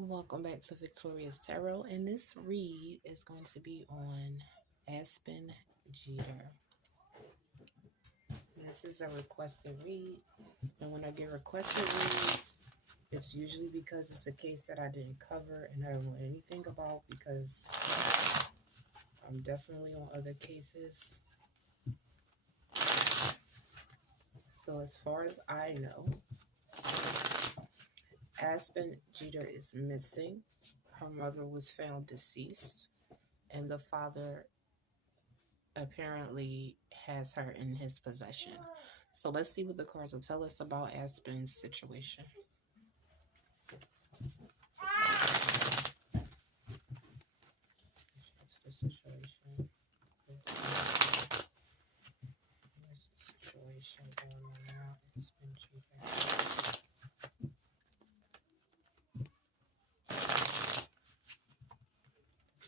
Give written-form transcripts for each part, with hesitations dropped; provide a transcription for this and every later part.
Welcome back to Victoria's Tarot, and this read is going to be on Aspen Jeter. This is a requested read, and when I get requested reads, it's usually because it's a case that I didn't cover and I don't know anything about because I'm definitely on other cases. So as far as I know, Aspen Jeter is missing. Her mother was found deceased, and the father apparently has her in his possession. So let's see what the cards will tell us about Aspen's situation. The situation. What's the situation going on now? Aspen Jeter.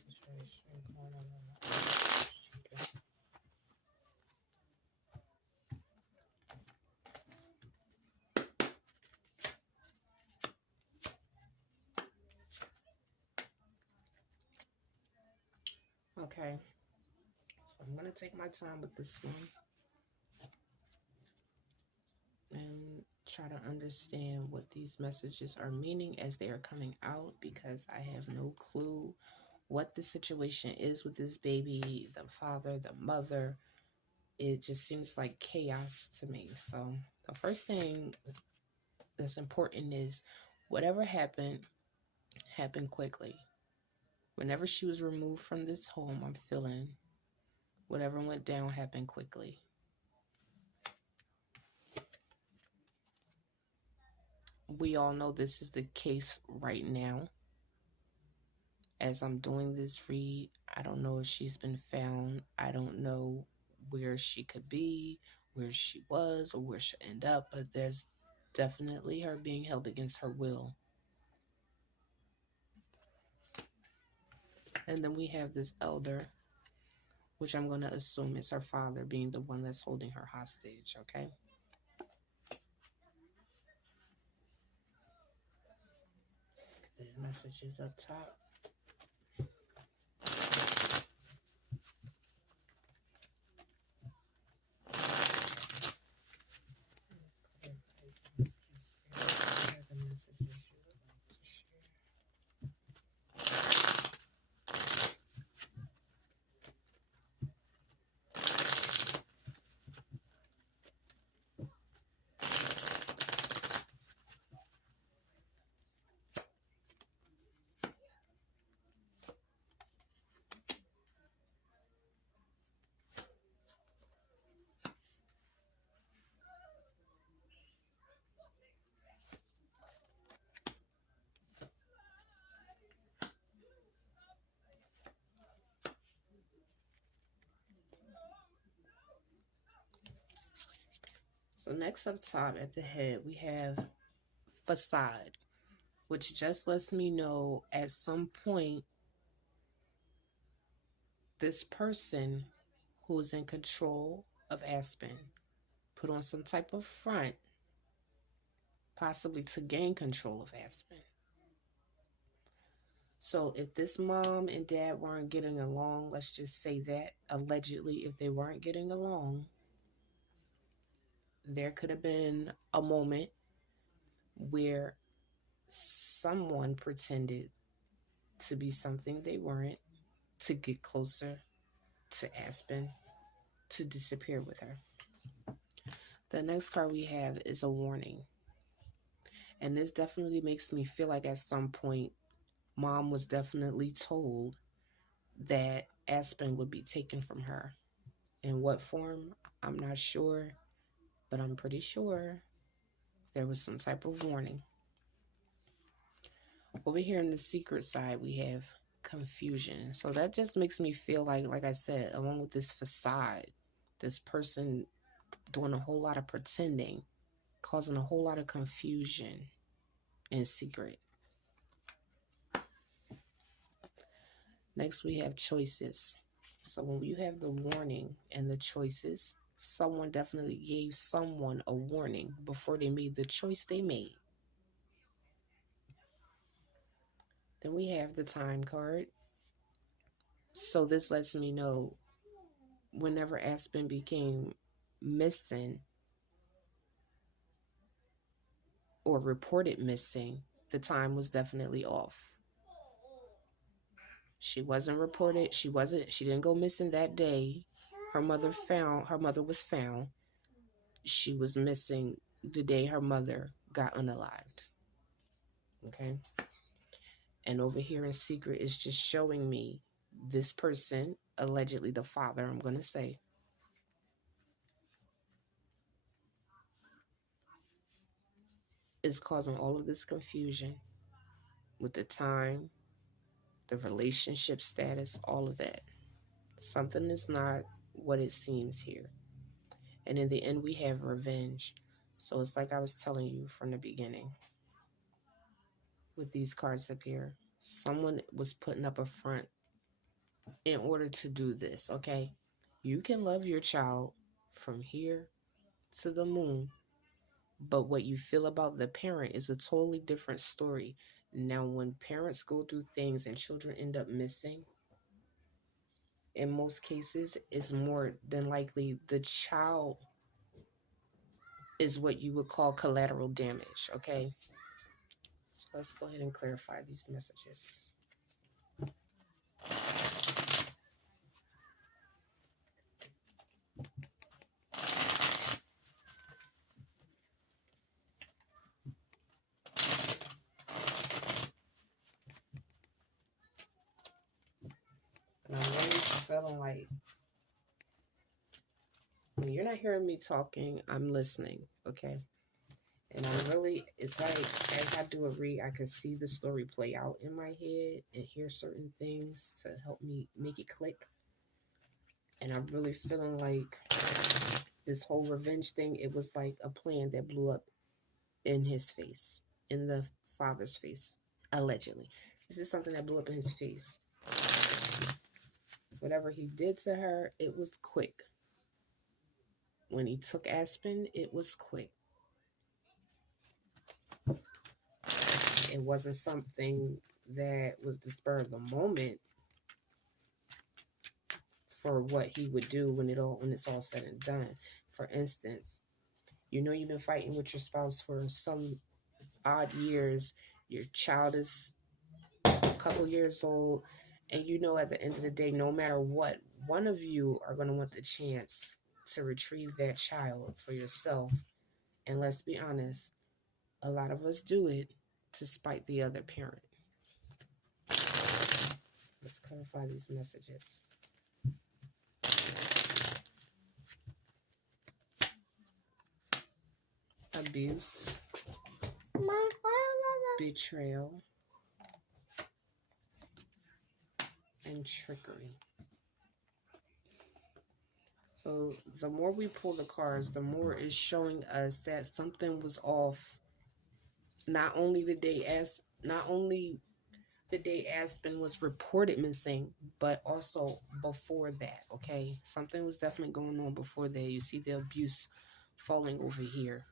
Situation going on now. Jeter. Okay, so I'm going to take my time with this one and try to understand what these messages are meaning as they are coming out, because I have no clue what the situation is with this baby, the father, the mother. It just seems like chaos to me. So the first thing that's important is whatever happened quickly. Whenever she was removed from this home, I'm feeling whatever went down happened quickly. We all know this is the case right now. As I'm doing this read, I don't know if she's been found. I don't know where she could be, where she was, or where she'll end up, but there's definitely her being held against her will. And then we have this elder, which I'm going to assume is her father, being the one that's holding her hostage, okay? These messages up top. So next up top at the head, we have facade, which just lets me know at some point this person who's in control of Aspen put on some type of front, possibly to gain control of Aspen. So if this mom and dad weren't getting along, let's just say that, allegedly, if they weren't getting along, there could have been a moment where someone pretended to be something they weren't to get closer to Aspen, to disappear with her. The next card we have is a warning. And this definitely makes me feel like at some point, mom was definitely told that Aspen would be taken from her. In what form, I'm not sure, but I'm pretty sure there was some type of warning. Over here on the secret side, we have confusion. So that just makes me feel like I said, along with this facade, this person doing a whole lot of pretending, causing a whole lot of confusion in secret. Next, we have choices. So when you have the warning and the choices, someone definitely gave someone a warning before they made the choice they made. Then we have the time card. So this lets me know whenever Aspen became missing or reported missing, the time was definitely off. She wasn't reported, she didn't go missing that day. Her mother was found. She was missing the day her mother got unalived. Okay? And over here in secret is just showing me this person, allegedly the father, I'm going to say, is causing all of this confusion with the time, the relationship status, all of that. Something is not what it seems here. And in the end, we have revenge. So it's like I was telling you from the beginning with these cards up here. Someone was putting up a front in order to do this, okay? You can love your child from here to the moon, but what you feel about the parent is a totally different story. Now, when parents go through things and children end up missing, in most cases, it's more than likely the child is what you would call collateral damage, okay? So let's go ahead and clarify these messages. And I'm really feeling like when you're not hearing me talking, I'm listening, okay? And I'm really, it's like as I do a read, I can see the story play out in my head and hear certain things to help me make it click. And I'm really feeling like this whole revenge thing, it was like a plan that blew up in his face, in the father's face, allegedly. This is something that blew up in his face. Whatever he did to her, it was quick. When he took Aspen, it was quick. It wasn't something that was the spur of the moment for what he would do when it's all said and done. For instance, you know you've been fighting with your spouse for some odd years. Your child is a couple years old, and you know at the end of the day, no matter what, one of you are going to want the chance to retrieve that child for yourself. And let's be honest, a lot of us do it to spite the other parent. Let's clarify these messages. Abuse, betrayal, and trickery. So the more we pull the cards, the more it's showing us that something was off. Not only the day Aspen was reported missing, but also before that. Okay, something was definitely going on before that. You see the abuse falling over here.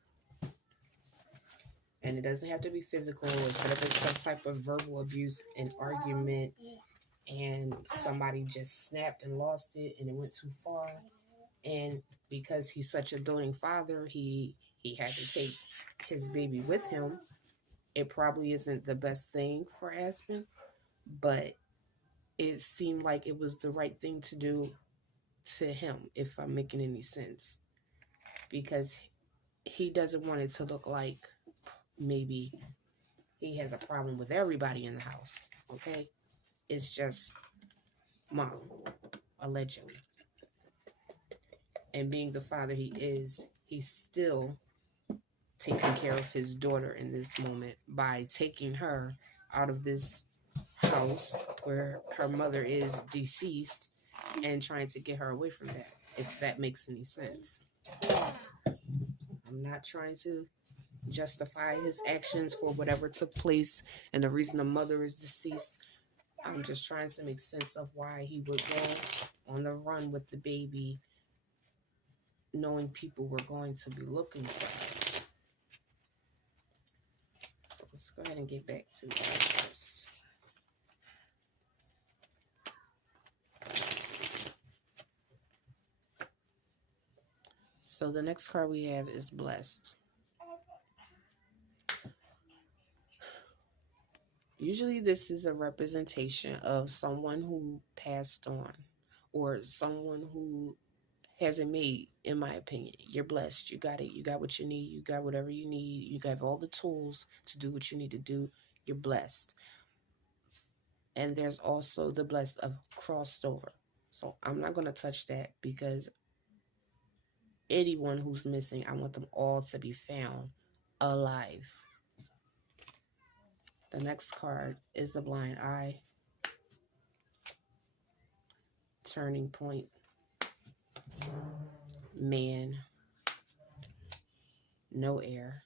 And it doesn't have to be physical. It could have been some type of verbal abuse, an argument, and somebody just snapped and lost it and it went too far. And because he's such a doting father, he had to take his baby with him. It probably isn't the best thing for Aspen, but it seemed like it was the right thing to do to him, if I'm making any sense. Because he doesn't want it to look like maybe he has a problem with everybody in the house, okay? It's just mom, allegedly. And being the father he is, he's still taking care of his daughter in this moment by taking her out of this house where her mother is deceased and trying to get her away from that, if that makes any sense. I'm not trying to justify his actions for whatever took place and the reason the mother is deceased. I'm just trying to make sense of why he would go on the run with the baby, knowing people were going to be looking for him. So let's go ahead and get back to this. So the next card we have is blessed. Usually this is a representation of someone who passed on or someone who hasn't made, in my opinion. You're blessed. You got it. You got what you need. You got whatever you need. You got all the tools to do what you need to do. You're blessed. And there's also the blessed of crossed over. So I'm not going to touch that because anyone who's missing, I want them all to be found alive. The next card is the blind eye, turning point, man, no air,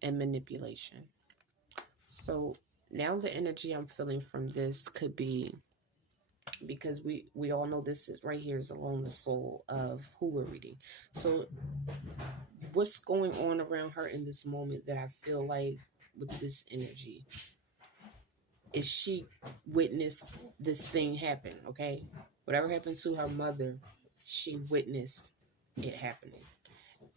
and manipulation. So now the energy I'm feeling from this could be, because we all know this is right here is alone the soul of who we're reading. So what's going on around her in this moment that I feel like with this energy is she witnessed this thing happen, okay? Whatever happened to her mother, she witnessed it happening.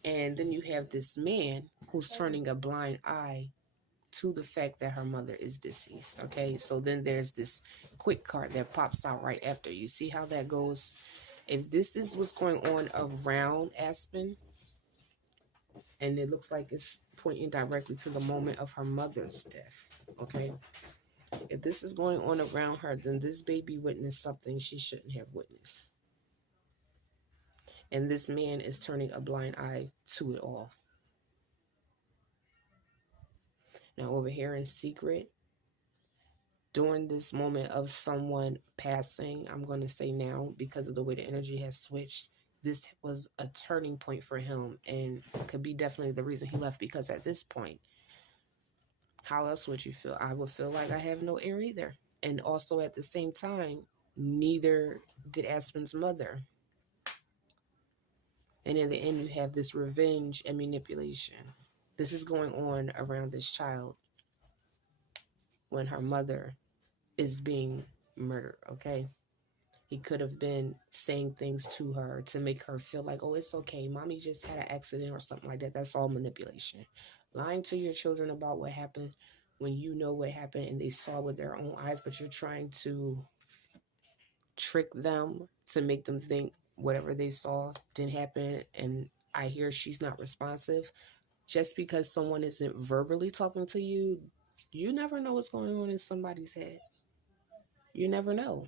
And then you have this man who's turning a blind eye to the fact that her mother is deceased, okay? So then there's this quick card that pops out right after. You see how that goes? If this is what's going on around Aspen, and it looks like it's pointing directly to the moment of her mother's death, okay? If this is going on around her, then this baby witnessed something she shouldn't have witnessed. And this man is turning a blind eye to it all. Now over here in secret, during this moment of someone passing, I'm going to say now, because of the way the energy has switched, this was a turning point for him and could be definitely the reason he left, because at this point, how else would you feel? I would feel like I have no air either. And also at the same time, neither did Aspen's mother. And in the end, you have this revenge and manipulation. This is going on around this child when her mother is being murdered, okay? He could have been saying things to her to make her feel like, oh, it's okay, mommy just had an accident or something like that. That's all manipulation. Lying to your children about what happened when you know what happened and they saw with their own eyes, but you're trying to trick them to make them think whatever they saw didn't happen. And I hear she's not responsive. Just because someone isn't verbally talking to you, you never know what's going on in somebody's head. You never know.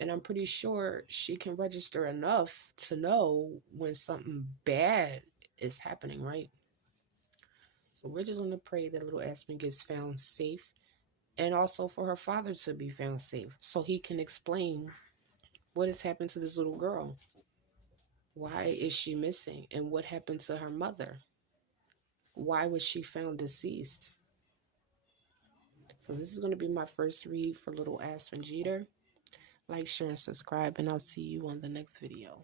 And I'm pretty sure she can register enough to know when something bad is happening, right? So we're just going to pray that little Aspen gets found safe, and also for her father to be found safe so he can explain what has happened to this little girl. Why is she missing? And what happened to her mother? Why was she found deceased? So this is going to be my first read for little Aspen Jeter. Like, share, and subscribe, and I'll see you on the next video.